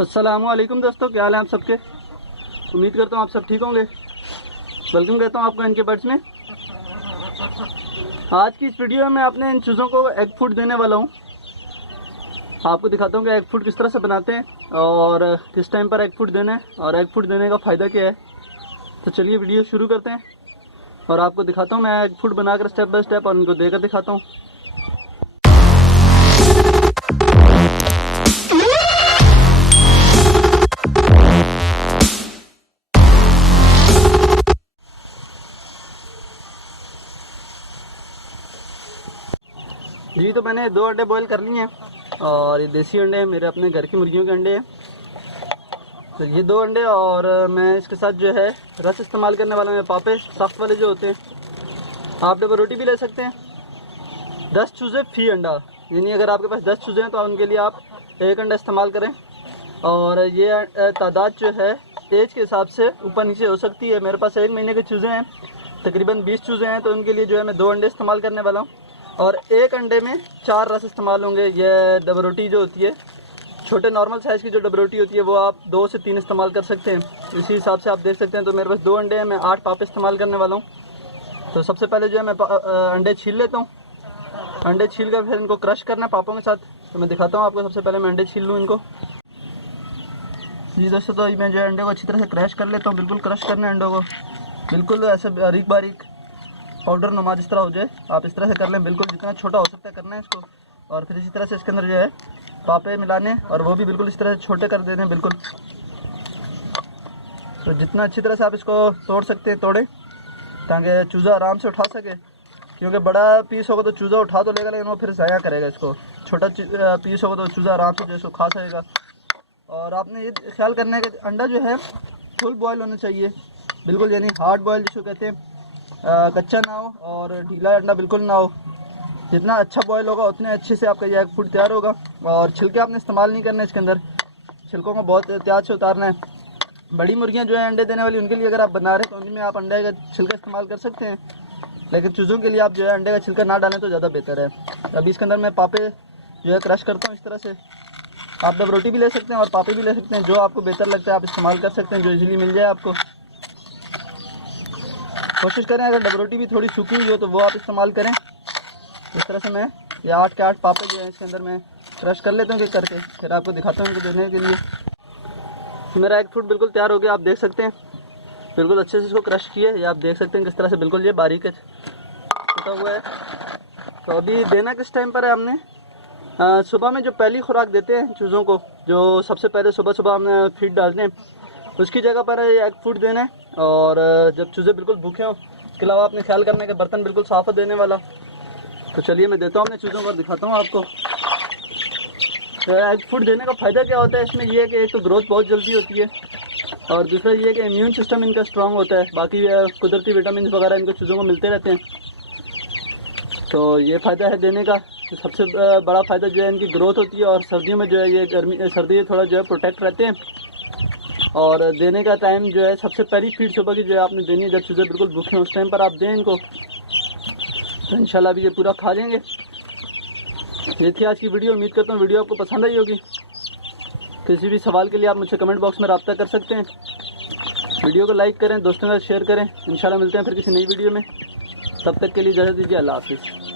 अस्सलामुअलैकुम दोस्तों, क्या हाल है आप सबके। उम्मीद करता हूँ आप सब ठीक होंगे। वेलकम कहता हूँ आपको इनके बर्ड्स में। आज की इस वीडियो में मैं अपने इन चूज़ों को एग फूड देने वाला हूँ। आपको दिखाता हूँ कि एग फूड किस तरह से बनाते हैं और किस टाइम पर एग फूड देना है और एग फूड देने का फ़ायदा क्या है। तो चलिए वीडियो शुरू करते हैं और आपको दिखाता हूँ मैं एग फूड बनाकर स्टेप बाय स्टेप और इनको देकर दिखाता हूँ। जी तो मैंने 2 अंडे बॉईल कर लिए हैं और ये देसी अंडे हैं, मेरे अपने घर की मुर्गियों के अंडे हैं। तो ये 2 अंडे और मैं इसके साथ जो है रस इस्तेमाल करने वाला हूँ, पापे सख्त वाले जो होते हैं। आप डबल रोटी भी ले सकते हैं। 10 चूज़े फी अंडा, यानी अगर आपके पास 10 चूज़े हैं तो उनके लिए आप 1 अंडा इस्तेमाल करें। और ये तादाद जो है एज के हिसाब से ऊपर नीचे हो सकती है। मेरे पास 1 महीने के चूज़े हैं, तकरीबन 20 चूज़े हैं, तो उनके लिए जो है मैं 2 अंडे इस्तेमाल करने वाला हूँ और 1 अंडे में 4 रस इस्तेमाल होंगे। ये डबल रोटी जो होती है, छोटे नॉर्मल साइज़ की जो डबल रोटी होती है, वो आप 2 से 3 इस्तेमाल कर सकते हैं। इसी हिसाब से आप देख सकते हैं। तो मेरे पास 2 अंडे हैं, मैं 8 पापे इस्तेमाल करने वाला हूँ। तो सबसे पहले जो है मैं अंडे छील लेता हूँ। अंडे छील कर फिर इनको क्रश करना है पापों के साथ। तो मैं दिखाता हूँ आपको। सबसे पहले मैं अंडे छील लूँ इनको। जी दोस्तों, तो मैं जो है अंडे को अच्छी तरह से क्रश कर लेता हूँ। बिल्कुल क्रश करना है अंडों को, बिल्कुल ऐसे बारीक बारीक पाउडर नुमा जिस तरह हो जाए आप इस तरह से कर लें। बिल्कुल जितना छोटा हो सकता है करना है इसको। और फिर इसी तरह से इसके अंदर जो है पापे मिलाने और वो भी बिल्कुल इस तरह से छोटे कर देने बिल्कुल। तो जितना अच्छी तरह से आप इसको तोड़ सकते हैं तोड़ें, ताकि चूज़ा आराम से उठा सके। क्योंकि बड़ा पीस होगा तो चूज़ा उठा तो लेगा, लेकिन वो फिर ज़ाया करेगा इसको। छोटा पीस होगा तो चूज़ा आराम से जैसे खा सकेगा। और आपने ये ख्याल करना है कि अंडा जो है फुल बॉयल होना चाहिए बिल्कुल, यानी हार्ड बॉयल जिसको कहते हैं, कच्चा ना हो और ढीला अंडा बिल्कुल ना हो। जितना अच्छा बॉयल होगा उतने अच्छे से आपका ये एग फूड तैयार होगा। और छिलके आपने इस्तेमाल नहीं करना है इसके अंदर, छिलकों को बहुत एहतियात से उतारना है। बड़ी मुर्गियाँ जो है अंडे देने वाली, उनके लिए अगर आप बना रहे हैं तो उनमें आप अंडे का छिलका इस्तेमाल कर सकते हैं, लेकिन चूज़ों के लिए आप जो है अंडे का छिलका ना डालें तो ज़्यादा बेहतर है। अभी इसके अंदर मैं पापे जो है क्रश करता हूँ इस तरह से। आप डब रोटी भी ले सकते हैं और पापे भी ले सकते हैं, जो आपको बेहतर लगता है आप इस्तेमाल कर सकते हैं, जो इजीली मिल जाए आपको। कोशिश करें अगर डब रोटी भी थोड़ी सूखी हुई हो तो वो आप इस्तेमाल करें। इस तरह से मैं ये 8 के 8 पापे जो है इसके अंदर मैं क्रश कर लेता हूँ कि करके, फिर आपको दिखाता हूँ इनको देने के लिए। मेरा एग फूड बिल्कुल तैयार हो गया, आप देख सकते हैं। बिल्कुल अच्छे से इसको क्रश किया, ये आप देख सकते हैं किस तरह से बिल्कुल ये बारीक है टूटा हुआ है। तो अभी देना किस टाइम पर है हमने, सुबह में जो पहली खुराक देते हैं चूज़ों को, जो सबसे पहले सुबह सुबह हम फीड डालते हैं, उसकी जगह पर एग फूड देना है। और जब चूज़े बिल्कुल भूखे हों, इसके अलावा आपने ख्याल करना है कि बर्तन बिल्कुल साफ़ देने वाला। तो चलिए मैं देता हूँ अपने चूज़ों को, दिखाता हूँ आपको एग फूड देने का फ़ायदा क्या होता है। इसमें यह है कि एक तो ग्रोथ बहुत जल्दी होती है और दूसरा ये है कि इम्यून सिस्टम इनका स्ट्रांग होता है। बाकी कुदरती विटामिन वगैरह इनको चूज़ों को मिलते रहते हैं। तो ये फ़ायदा है देने का। तो सबसे बड़ा फ़ायदा जो है इनकी ग्रोथ होती है। और सर्दियों में जो है ये सर्दी थोड़ा जो है प्रोटेक्ट रहते हैं। और देने का टाइम जो है सबसे पहली फीड सुबह की जो है आपने देनी है, जब चूज़े बिल्कुल भूखे हैं उस टाइम पर आप दें इनको, तो इंशाल्लाह भी ये पूरा खा लेंगे। ये थी आज की वीडियो। उम्मीद करता हूँ वीडियो आपको पसंद आई होगी। किसी भी सवाल के लिए आप मुझसे कमेंट बॉक्स में रब्ता कर सकते हैं। वीडियो को लाइक करें, दोस्तों के साथ शेयर करें। इंशाल्लाह मिलते हैं फिर किसी नई वीडियो में। तब तक के लिए इजाज़त दीजिए। अल्लाह हाफिज़।